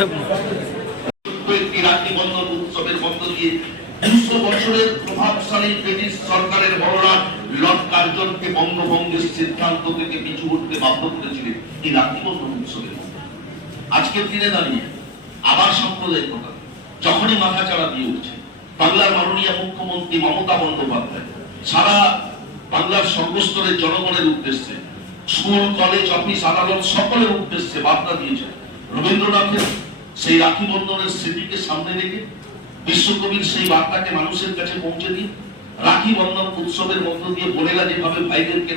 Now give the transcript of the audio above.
একটি রাখি বন্ধন উৎসবের মধ্য দিয়ে 200 বছরের প্রভাবশালী ব্রিটিশ সরকারের বড়রা লর্ড কার্জনকে বঙ্গভঙ্গের সিদ্ধান্ত থেকে পিছু হটতে বাধ্য করেছিলেন এই রাখি বন্ধন উৎসবের। আজকের দিনে দাঁড়িয়ে আবার সাম্প্রদায়িকতা যখনই মাথা চাড়া দিয়ে উঠছে, বাংলার মাননীয় মুখ্যমন্ত্রী মমতা বন্দ্যোপাধ্যায় সারা বাংলার সর্বস্তরের জনগণের উদ্দেশ্যে, স্কুল কলেজ অফিস আদালত সকলের উদ্দেশ্যে বার্তা দিয়েছেন। রবীন্দ্রনাথের সেই রাখি বন্ধনের স্মৃতিকে সামনে রেখে বিশ্বকবির সেই বার্তাকে মানুষের কাছে পৌঁছে দিয়ে রাখি বন্ধন উৎসবের মধ্য দিয়ে বোনেরা যেভাবে ভাইদেরকে